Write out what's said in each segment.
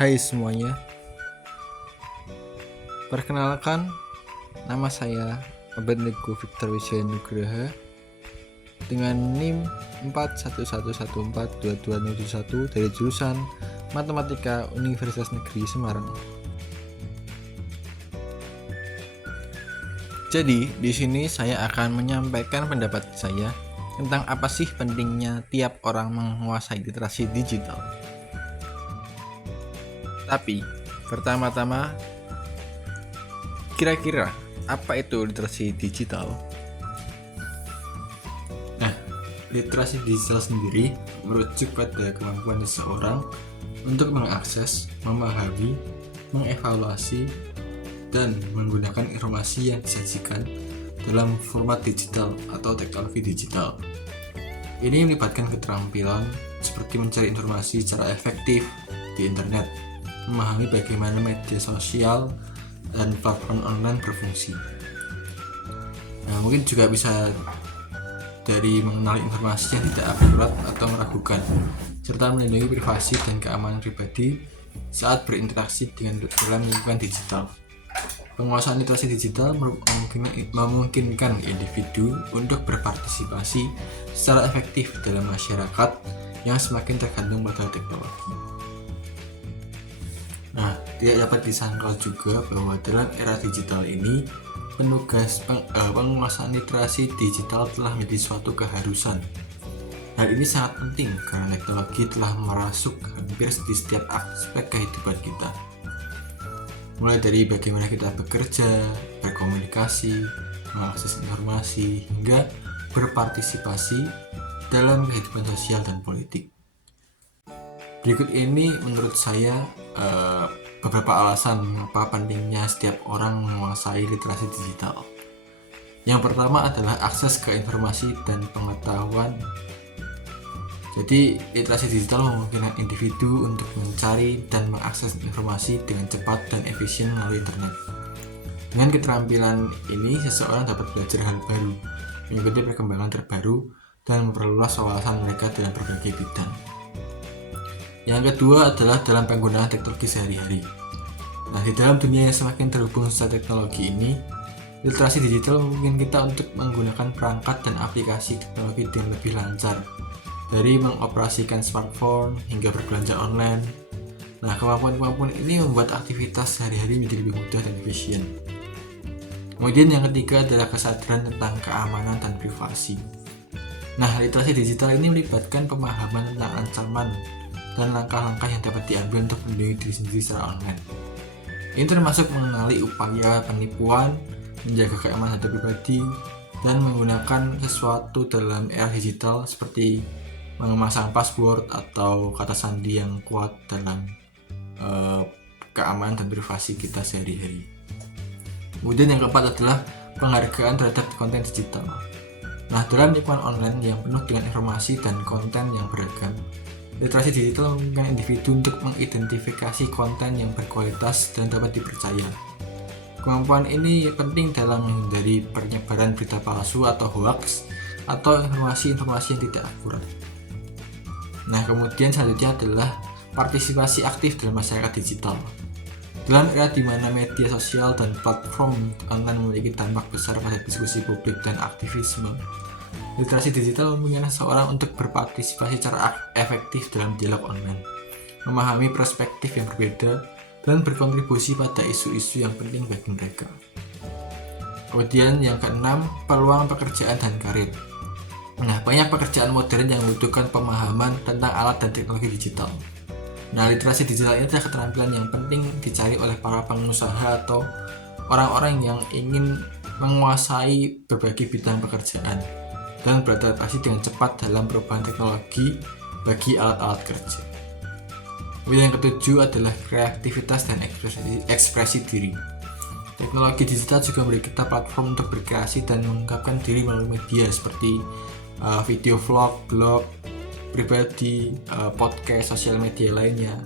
Hai semuanya, perkenalkan nama saya Abednego Victor Wijaya Nugraha dengan NIM 4111422071 dari jurusan Matematika Universitas Negeri Semarang. Jadi, di sini saya akan menyampaikan pendapat saya tentang apa sih pentingnya tiap orang menguasai literasi digital. Tapi, pertama-tama, kira-kira apa itu literasi digital? Nah, literasi digital sendiri merujuk pada kemampuan seseorang untuk mengakses, memahami, mengevaluasi, dan menggunakan informasi yang disajikan dalam format digital atau teknologi digital. Ini melibatkan keterampilan seperti mencari informasi secara efektif di internet, memahami bagaimana media sosial dan platform online berfungsi. Nah, mungkin juga bisa dari mengenali informasi yang tidak akurat atau meragukan, serta melindungi privasi dan keamanan pribadi saat berinteraksi dengan dalam lingkungan digital. Penguasaan literasi digital memungkinkan individu untuk berpartisipasi secara efektif dalam masyarakat yang semakin tergantung pada teknologi. Nah, tidak dapat disangkal juga bahwa dalam era digital ini penugas penguasaan literasi digital telah menjadi suatu keharusan. Hal ini sangat penting karena teknologi telah merasuk hampir di setiap aspek kehidupan kita. Mulai dari bagaimana kita bekerja, berkomunikasi, mengakses informasi, hingga berpartisipasi dalam kehidupan sosial dan politik. Berikut ini menurut saya beberapa alasan mengapa pentingnya setiap orang menguasai literasi digital. Yang pertama adalah akses ke informasi dan pengetahuan. Jadi, literasi digital memungkinkan individu untuk mencari dan mengakses informasi dengan cepat dan efisien melalui internet. Dengan keterampilan ini, seseorang dapat belajar hal baru, mengikuti perkembangan terbaru, dan memperluas wawasan mereka dalam berbagai bidang. Yang kedua adalah dalam penggunaan teknologi sehari-hari. Nah, di dalam dunia yang semakin terhubung secara teknologi ini, literasi digital memungkinkan kita untuk menggunakan perangkat dan aplikasi teknologi dengan lebih lancar, dari mengoperasikan smartphone hingga berbelanja online. Nah, kemampuan-kemampuan ini membuat aktivitas sehari-hari menjadi lebih mudah dan efisien. Kemudian yang ketiga adalah kesadaran tentang keamanan dan privasi. Nah, literasi digital ini melibatkan pemahaman tentang ancaman dan langkah-langkah yang dapat diambil untuk melindungi diri sendiri secara online. Ini termasuk mengenali upaya penipuan, menjaga keamanan data pribadi, dan menggunakan sesuatu dalam era digital seperti memasang password atau kata sandi yang kuat dalam keamanan dan privasi kita sehari-hari. Kemudian yang keempat adalah penghargaan terhadap konten digital. Nah, dalam lingkungan online yang penuh dengan informasi dan konten yang beragam, literasi digital memungkinkan individu untuk mengidentifikasi konten yang berkualitas dan dapat dipercaya. Kemampuan ini penting dalam menghindari penyebaran berita palsu atau hoax atau informasi-informasi yang tidak akurat. Nah, kemudian selanjutnya adalah partisipasi aktif dalam masyarakat digital. Dalam era di mana media sosial dan platform online memiliki dampak besar pada diskusi publik dan aktivisme, literasi digital memungkinkan seseorang untuk berpartisipasi secara efektif dalam dialog online, memahami perspektif yang berbeda, dan berkontribusi pada isu-isu yang penting bagi mereka. Kemudian yang keenam, peluang pekerjaan dan karir. Nah, banyak pekerjaan modern yang membutuhkan pemahaman tentang alat dan teknologi digital. Nah, literasi digital ini adalah keterampilan yang penting dicari oleh para pengusaha atau orang-orang yang ingin menguasai berbagai bidang pekerjaan dan beradaptasi dengan cepat dalam perubahan teknologi bagi alat-alat kerja. Kemudian yang ketujuh adalah kreativitas dan ekspresi diri. Teknologi digital juga memberi kita platform untuk berkreasi dan mengungkapkan diri melalui media seperti video vlog, blog pribadi, podcast, sosial media lainnya.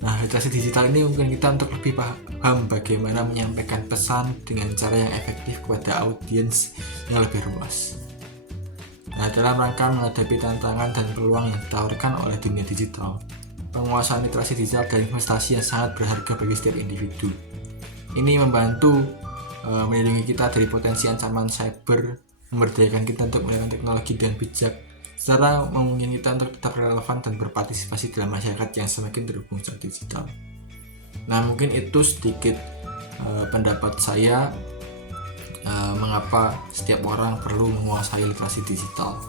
Nah, literasi digital ini mungkin kita untuk lebih paham bagaimana menyampaikan pesan dengan cara yang efektif kepada audiens yang lebih luas. Nah, dalam rangka menghadapi tantangan dan peluang yang ditawarkan oleh dunia digital, penguasaan literasi digital dan investasi yang sangat berharga bagi setiap individu. Ini membantu melindungi kita dari potensi ancaman cyber, memberdayakan kita untuk menggunakan teknologi dan bijak, serta memungkinkan kita untuk tetap relevan dan berpartisipasi dalam masyarakat yang semakin terhubung secara digital. Nah, mungkin itu sedikit pendapat saya mengapa setiap orang perlu menguasai literasi digital.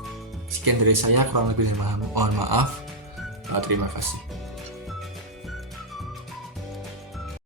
Sekian dari saya, kurang lebih mohon maaf. Terima kasih.